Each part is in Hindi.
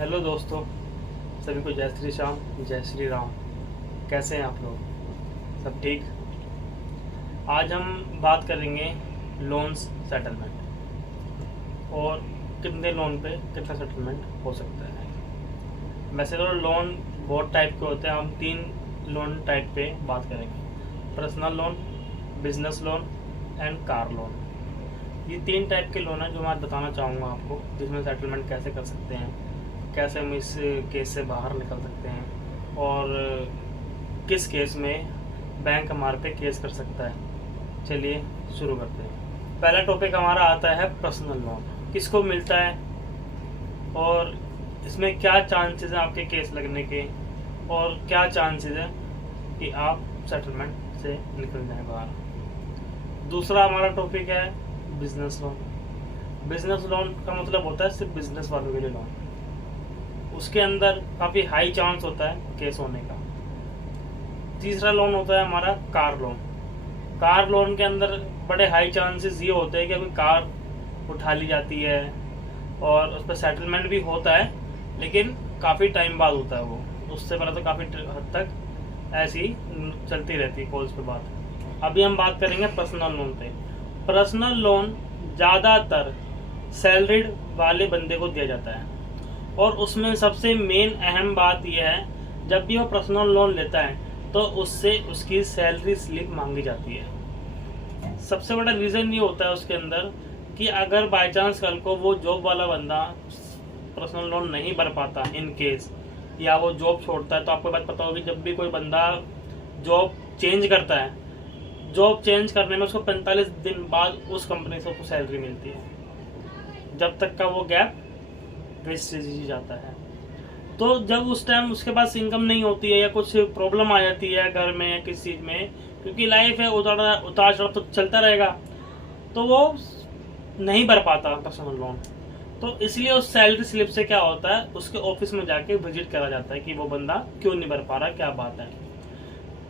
हेलो दोस्तों, सभी को जय श्री श्याम, जय श्री राम। कैसे हैं आप लोग? सब ठीक? आज हम बात करेंगे लोन्स सेटलमेंट और कितने लोन पे कितना सेटलमेंट हो सकता है। वैसे तो लोन बहुत टाइप के होते हैं, हम 3 लोन टाइप पे बात करेंगे: personal loan, business loan and car loan. ये 3 टाइप के लोन हैं जो मैं आज बताना चाहूँगा आपको, जिसमें सेटलमेंट कैसे कर सकते हैं, कैसे हम इस केस से बाहर निकल सकते हैं और किस केस में बैंक हमारे पे केस कर सकता है। चलिए शुरू करते हैं। पहला टॉपिक हमारा आता है पर्सनल लोन। किसको मिलता है और इसमें क्या चांसेस हैं आपके केस लगने के, और क्या चांसेस है कि आप सेटलमेंट से निकल जाएं बाहर। दूसरा हमारा टॉपिक है बिजनेस लोन। बिजनेस लोन का मतलब होता है सिर्फ बिजनेस वालों के लिए लोन। उसके अंदर काफ़ी हाई चांस होता है केस होने का। तीसरा लोन होता है हमारा कार लोन। कार लोन के अंदर बड़े हाई चांसेस ये होते हैं कि अभी कार उठा ली जाती है और उस पर सेटलमेंट भी होता है, लेकिन काफ़ी टाइम बाद होता है वो। उससे पहले तो काफ़ी हद तक ऐसी चलती रहती है कॉल्स पे बात। अभी हम बात करेंगे पर्सनल लोन पे। पर्सनल लोन ज़्यादातर सैलरीड वाले बंदे को दिया जाता है, और उसमें सबसे मेन अहम बात यह है, जब भी वो पर्सनल लोन लेता है तो उससे उसकी सैलरी स्लिप मांगी जाती है। सबसे बड़ा रीज़न ये होता है उसके अंदर कि अगर बाय चांस कल को वो जॉब वाला बंदा पर्सनल लोन नहीं भर पाता इन केस, या वो जॉब छोड़ता है, तो आपको बात पता होगी, जब भी कोई बंदा जॉब चेंज करता है, जॉब चेंज करने में उसको 45 दिन बाद उस कंपनी से उसको सैलरी मिलती है। जब तक का वो गैप वेस्टेज जाता है, तो जब उस टाइम उसके पास इनकम नहीं होती है या कुछ प्रॉब्लम आ जाती है घर में या किसी चीज़ में, क्योंकि लाइफ है, उतार चढ़ाव तो चलता रहेगा, तो वो नहीं भर पाता पर्सनल लोन। तो इसलिए उस सैलरी स्लिप से क्या होता है, उसके ऑफिस में जाके विजिट करा जाता है कि वो बंदा क्यों नहीं भर पा रहा, क्या बात है।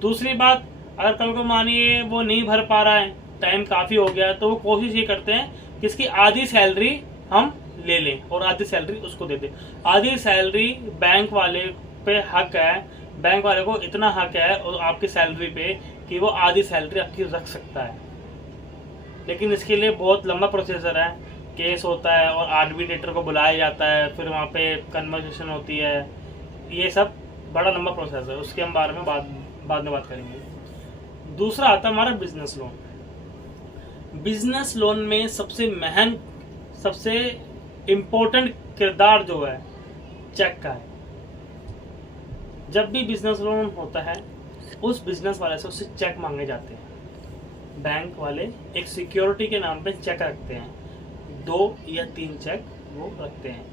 दूसरी बात, अगर कल को मानिए वो नहीं भर पा रहा है, टाइम काफ़ी हो गया, तो वो कोशिश ये करते हैं कि इसकी आधी सैलरी हम ले लें और आधी सैलरी उसको दे दें। आधी सैलरी बैंक वाले पे हक है, बैंक वाले को इतना हक है और आपकी सैलरी पे कि वो आधी सैलरी आपकी रख सकता है। लेकिन इसके लिए बहुत लंबा प्रोसीजर है, केस होता है और आर्बिट्रेटर को बुलाया जाता है, फिर वहाँ पे कन्वर्सेशन होती है। ये सब बड़ा लंबा प्रोसेस है, उसके हम बारे में बाद में बात करेंगे। दूसरा आता है हमारा बिजनेस लोन। बिजनेस लोन में सबसे इम्पोर्टेंट किरदार जो है चेक का है। जब भी बिजनेस लोन होता है, उस बिजनेस वाले से उससे चेक मांगे जाते हैं। बैंक वाले एक सिक्योरिटी के नाम पे चेक रखते हैं, 2 या 3 चेक वो रखते हैं,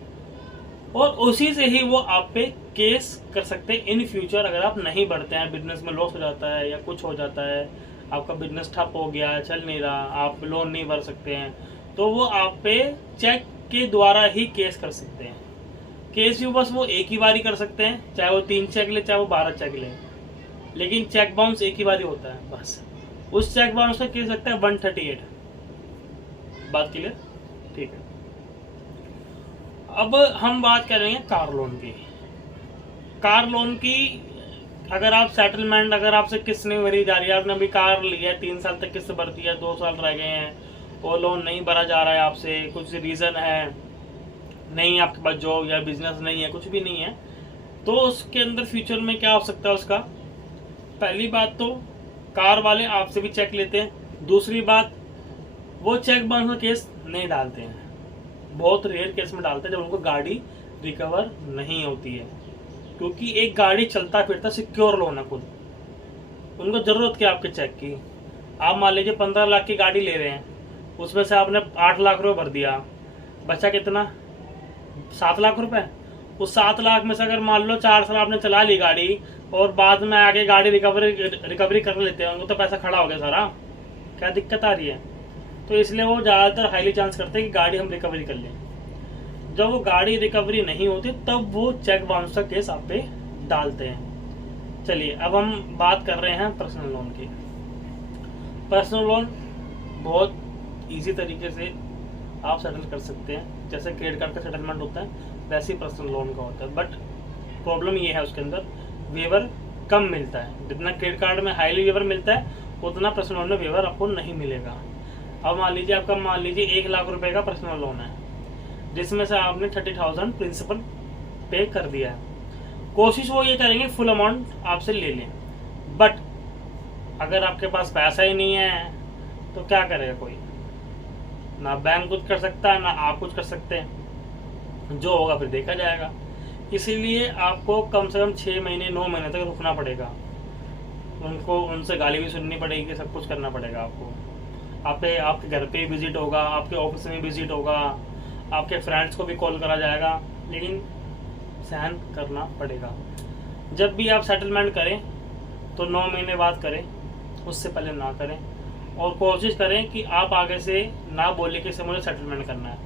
और उसी से ही वो आप पे केस कर सकते हैं इन फ्यूचर। अगर आप नहीं बढ़ते हैं, बिजनेस में लॉस हो जाता है या कुछ हो जाता है, आपका बिजनेस ठप हो गया, चल नहीं रहा, आप लोन नहीं भर सकते हैं, तो वो आप पे चेक के द्वारा ही केस कर सकते हैं। केस भी बस वो एक ही बारी कर सकते हैं, चाहे वो 3 चेक ले, चाहे वो 12 चेक ले, लेकिन चेक बाउंस एक ही बारी होता है बस। उस चेक बाउंस का केस लगता है 138। बात क्लियर? ठीक है। अब हम बात करेंगे कार लोन की। कार लोन की अगर आप सेटलमेंट, अगर आपसे किस्त नहीं भरी जा रही है, आपने अभी कार लिया है, 3 साल तक किस्त भरती है, 2 साल रह गए हैं, वो लोन नहीं भरा जा रहा है आपसे, कुछ रीज़न है, नहीं आपके पास जॉब या बिजनेस नहीं है, कुछ भी नहीं है, तो उसके अंदर फ्यूचर में क्या हो सकता है उसका। पहली बात तो कार वाले आपसे भी चेक लेते हैं। दूसरी बात, वो चेक बाउंस का केस नहीं डालते हैं, बहुत रेयर केस में डालते हैं जब उनको गाड़ी रिकवर नहीं होती है, क्योंकि एक गाड़ी चलता फिरता सिक्योर लोन है खुद। उनको ज़रूरत क्या आपके चेक की। आप मान लीजिए 15 लाख की गाड़ी ले रहे हैं, उसमें से आपने 8 लाख रुपये भर दिया, बचा कितना? 7 लाख रुपए। उस 7 लाख में से अगर मान लो 4 साल आपने चला ली गाड़ी और बाद में आगे गाड़ी रिकवरी कर लेते हैं, तो पैसा खड़ा हो गया सारा, क्या दिक्कत आ रही है? तो इसलिए वो ज़्यादातर हाईली चांस करते हैं कि गाड़ी हम रिकवरी कर लें। जब वो गाड़ी रिकवरी नहीं होती तब वो चेक बाउंस का केस आप पे डालते हैं। चलिए अब हम बात कर रहे हैं पर्सनल लोन की। पर्सनल लोन बहुत इजी तरीके से आप सेटल कर सकते हैं, जैसे क्रेडिट कार्ड का सेटलमेंट होता है वैसे ही पर्सनल लोन का होता है। बट प्रॉब्लम ये है उसके अंदर वेवर कम मिलता है। जितना क्रेडिट कार्ड में हाईली वेवर मिलता है उतना पर्सनल लोन में वेवर आपको नहीं मिलेगा। अब मान लीजिए 1 लाख रुपए का पर्सनल लोन है, जिसमें से आपने 30,000 प्रिंसिपल पे कर दिया है। कोशिश वो ये करेंगे फुल अमाउंट आपसे ले लें, बट अगर आपके पास पैसा ही नहीं है तो क्या करेगा कोई? ना बैंक कुछ कर सकता है, ना आप कुछ कर सकते हैं। जो होगा फिर देखा जाएगा। इसीलिए आपको कम से कम 6 महीने 9 महीने तक रुकना पड़ेगा। उनसे गाली भी सुननी पड़ेगी, सब कुछ करना पड़ेगा आपको। आपके घर पे विजिट होगा, आपके ऑफिस में विजिट होगा, आपके फ्रेंड्स को भी कॉल करा जाएगा, लेकिन सहन करना पड़ेगा। जब भी आप सेटलमेंट करें तो 9 महीने बाद करें, उससे पहले ना करें। और कोशिश करें कि आप आगे से ना बोले कि मुझे सेटलमेंट करना है।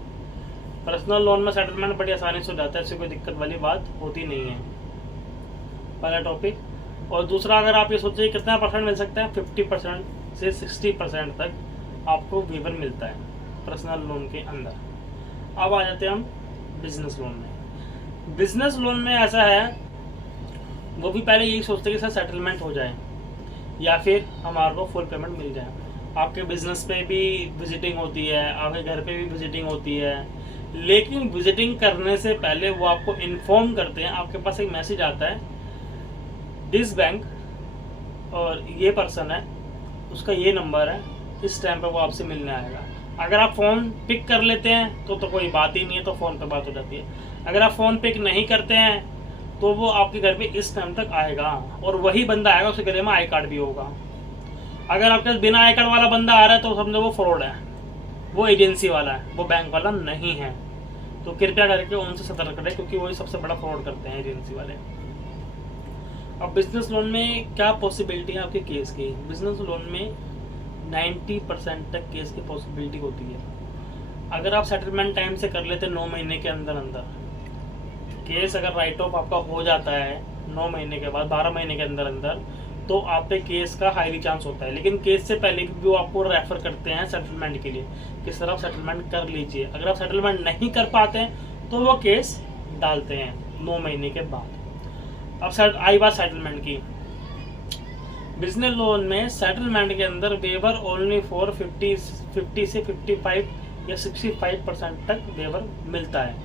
पर्सनल लोन में सेटलमेंट बड़ी आसानी से हो जाता है, इससे कोई दिक्कत वाली बात होती नहीं है। पहला टॉपिक। और दूसरा, अगर आप ये सोचिए कितना परसेंट मिल सकता है, 50% से 60% तक आपको वेवर मिलता है पर्सनल लोन के अंदर। अब आ जाते हैं हम बिजनेस लोन में। बिजनेस लोन में ऐसा है, वो भी पहले यही सोचते हैं कि सर सेटलमेंट हो जाए या फिर हमारे को फुल पेमेंट मिल जाए। आपके बिजनेस पे भी विजिटिंग होती है, आपके घर पे भी विजिटिंग होती है, लेकिन विजिटिंग करने से पहले वो आपको इन्फॉर्म करते हैं। आपके पास एक मैसेज आता है, दिस बैंक और ये पर्सन है, उसका ये नंबर है, इस टाइम पे वो आपसे मिलने आएगा। अगर आप फ़ोन पिक कर लेते हैं तो कोई बात ही नहीं है, तो फ़ोन पे बात हो जाती है। अगर आप फ़ोन पिक नहीं करते हैं तो वो आपके घर पे इस टाइम तक आएगा, और वही बंदा आएगा, उसके गले में आई कार्ड भी होगा। अगर आपके बिना आई कार्ड वाला बंदा आ रहा है तो समझो वो फ्रॉड है, वो एजेंसी वाला है, वो बैंक वाला नहीं है। तो कृपया करके उनसे सतर्क करें, क्योंकि वही सबसे बड़ा फ्रॉड करते हैं, एजेंसी वाले। अब बिजनेस लोन में क्या पॉसिबिलिटी है आपके केस की? बिजनेस लोन में 90% तक केस की पॉसिबिलिटी होती है। अगर आप सेटलमेंट टाइम से कर लेते 9 महीने के अंदर अंदर, केस अगर राइट ऑफ आपका हो जाता है 9 महीने के बाद, 12 महीने के अंदर अंदर, तो आप पे केस का हाईली चांस होता है। लेकिन केस से पहले भी वो आपको रेफर करते हैं सेटलमेंट के लिए कि सर आप सेटलमेंट कर लीजिए। अगर आप सेटलमेंट नहीं कर पाते हैं तो वो केस डालते हैं 9 महीने के बाद। अब आई बात सेटलमेंट की। बिजनेस लोन में सेटलमेंट के अंदर वेवर ओनली फॉर 50 से 55 या 65% तक वेवर मिलता है।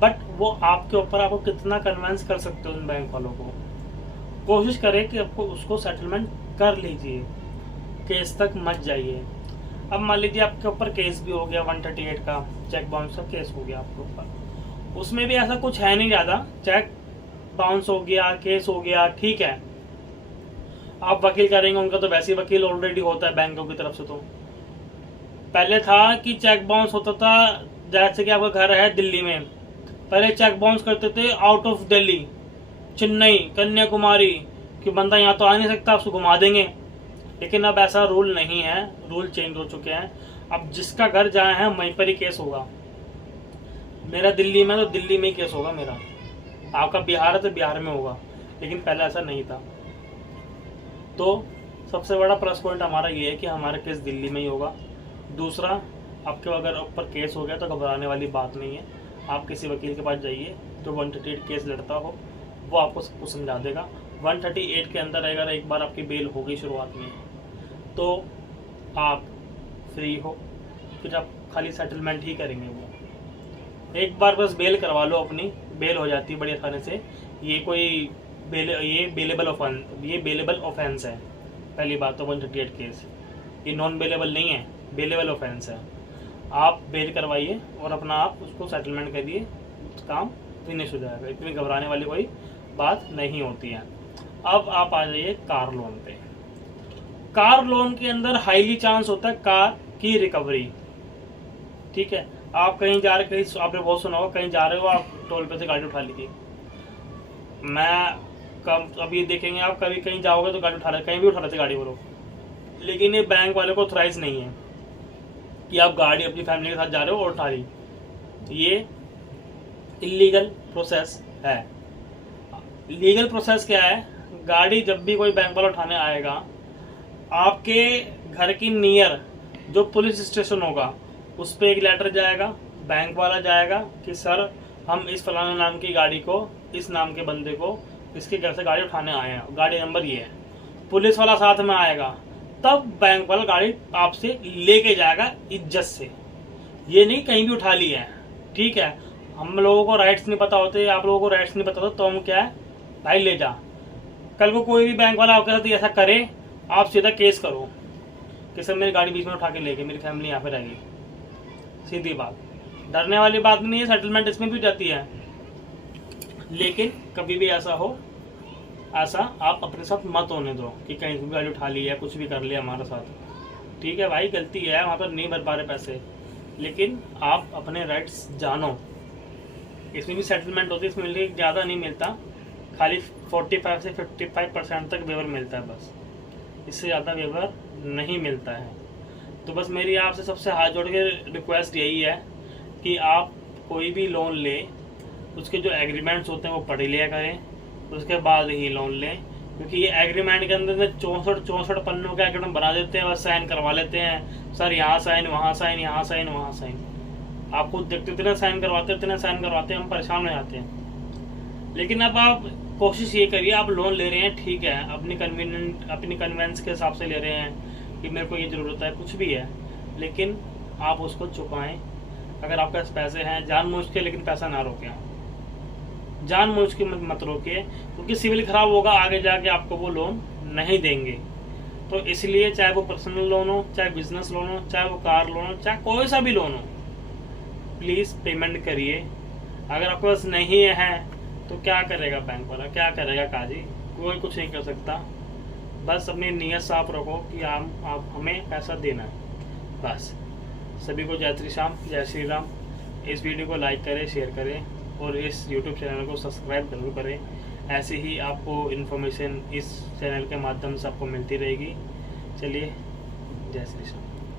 बट वो आपके ऊपर, आपको कितना कन्विंस कर सकते हो उन बैंक वालों को। कोशिश करें कि आपको उसको सेटलमेंट कर लीजिए, केस तक मत जाइए। अब मान लीजिए आपके ऊपर केस भी हो गया 138 का, चेक बाउंस का केस हो गया आपके ऊपर, उसमें भी ऐसा कुछ है नहीं ज़्यादा, चेक बाउंस हो गया, केस हो गया, ठीक है। आप वकील करेंगे, उनका तो वैसे ही वकील ऑलरेडी होता है बैंकों की तरफ से। तो पहले था कि चेक बाउंस होता था, जैसे कि आपका घर है दिल्ली में, पहले चेक बाउंस करते थे आउट ऑफ दिल्ली, चेन्नई, कन्याकुमारी, कि बंदा यहाँ तो आ नहीं सकता, उसको घुमा देंगे। लेकिन अब ऐसा रूल नहीं है, रूल चेंज हो चुके हैं। अब जिसका घर जहाँ है वहीं पर ही केस होगा। मेरा दिल्ली में तो दिल्ली में ही केस होगा मेरा, आपका बिहार है तो बिहार में होगा, लेकिन पहले ऐसा नहीं था। तो सबसे बड़ा प्लस पॉइंट हमारा ये है कि हमारा केस दिल्ली में ही होगा। दूसरा, आपके अगर ऊपर केस हो गया तो घबराने वाली बात नहीं है। आप किसी वकील के पास जाइए जो 138 केस लड़ता हो, वो आपको सब कुछ समझा देगा। 138 के अंदर अगर एक बार आपकी बेल हो गई शुरुआत में, तो आप फ्री हो, फिर आप खाली सेटलमेंट ही करेंगे। वो एक बार बस बेल करवा लो अपनी, बेल हो जाती है बड़ी आसानी से। ये बेलेबल ऑफेंस है। पहली बात तो 138 केस, ये नॉन बेलेबल नहीं है, बेलेबल ऑफेंस है। आप बेल करवाइए और अपना आप उसको सेटलमेंट करिए, काम फिनिश हो जाएगा। इतनी घबराने वाली कोई बात नहीं होती है। अब आप आ जाइए कार लोन पे। कार लोन के अंदर हाईली चांस होता है कार की रिकवरी, ठीक है। आप कहीं जा रहे, कहीं आपने बहुत सुना होगा, कहीं जा रहे हो आप, टोल पे से गाड़ी उठा लीजिए। अभी देखेंगे आप, कभी कहीं जाओगे तो गाड़ी उठा रहे, कहीं भी उठा रहे थे गाड़ी वो लोग, लेकिन ये बैंक वाले को ऑथराइज नहीं है कि आप गाड़ी अपनी फैमिली के साथ जा रहे हो और उठा ली। ये इलीगल प्रोसेस है। लीगल प्रोसेस क्या है? गाड़ी जब भी कोई बैंक वाला उठाने आएगा, आपके घर की नियर जो पुलिस स्टेशन होगा उस पर एक लेटर जाएगा, बैंक वाला जाएगा कि सर हम इस फलाना नाम की गाड़ी को, इस नाम के बंदे को इसके घर से गाड़ी उठाने आए हैं, गाड़ी नंबर ये है, पुलिस वाला साथ में आएगा, तब बैंक वाला गाड़ी आपसे लेके जाएगा इज्जत से। ये नहीं कहीं भी उठा लिया है, ठीक है। हम लोगों को राइट्स नहीं पता होते, आप लोगों को राइट्स नहीं पता होता, तो हम क्या है भाई ले जा। कल को कोई भी बैंक वाला आपके साथ ऐसा करे, आप सीधा केस करो कि सर मेरी गाड़ी बीच में उठा के ले गए, मेरी फैमिली यहाँ पे रहेगी। सीधी बात, डरने वाली बात नहीं है, सेटलमेंट इसमें भी जाती है। लेकिन कभी भी ऐसा हो, ऐसा आप अपने साथ मत होने दो कि कहीं भी गाड़ी उठा ली है, कुछ भी कर लिया हमारे साथ। ठीक है भाई, गलती है, वहाँ पर नहीं भर पा रहे पैसे, लेकिन आप अपने राइट्स जानो। इसमें भी सेटलमेंट होती है, इसमें ज़्यादा नहीं मिलता, खाली 45 से 55% तक वेवर मिलता है बस, इससे ज़्यादा वेवर नहीं मिलता है। तो बस मेरी आपसे सबसे हाथ जोड़ के रिक्वेस्ट यही है कि आप कोई भी लोन लें, उसके जो एग्रीमेंट्स होते हैं वो पढ़ लिया करें, उसके बाद ही लोन लें। क्योंकि ये एग्रीमेंट के अंदर 64 पन्नों के एग्रीमेंट बना देते हैं, बस साइन करवा लेते हैं, सर यहाँ साइन, वहाँ साइन, यहाँ साइन, वहाँ साइन। आप खुद देखते इतने साइन करवाते हैं, हम परेशान हो जाते हैं। लेकिन अब आप कोशिश ये करिए, आप लोन ले रहे हैं ठीक है, अपनी कन्वीनियंस के हिसाब से ले रहे हैं कि मेरे को ये ज़रूरत है, कुछ भी है, लेकिन आप उसको चुकाएं। अगर आपके पास पैसे हैं, जानबूझ के, लेकिन पैसा ना रोकें, जानबूझ के मत रोकिए, क्योंकि सिविल खराब होगा, आगे जाके आपको वो लोन नहीं देंगे। तो इसलिए चाहे वो पर्सनल लोन हो, चाहे बिजनेस लोन हो, चाहे वो कार लोन हो, चाहे कोई सा भी लोन हो, प्लीज़ पेमेंट करिए। अगर आपके पास नहीं है तो क्या करेगा बैंक वाला, क्या करेगा काजी, कोई कुछ नहीं कर सकता। बस अपनी नीयत साफ रखो कि आप हमें पैसा देना है, बस। सभी को जय श्री श्याम, जय श्री राम। इस वीडियो को लाइक करें, शेयर करें और इस यूट्यूब चैनल को सब्सक्राइब जरूर करें। ऐसे ही आपको इन्फॉर्मेशन इस चैनल के माध्यम से आपको मिलती रहेगी। चलिए, जय श्री श्याम।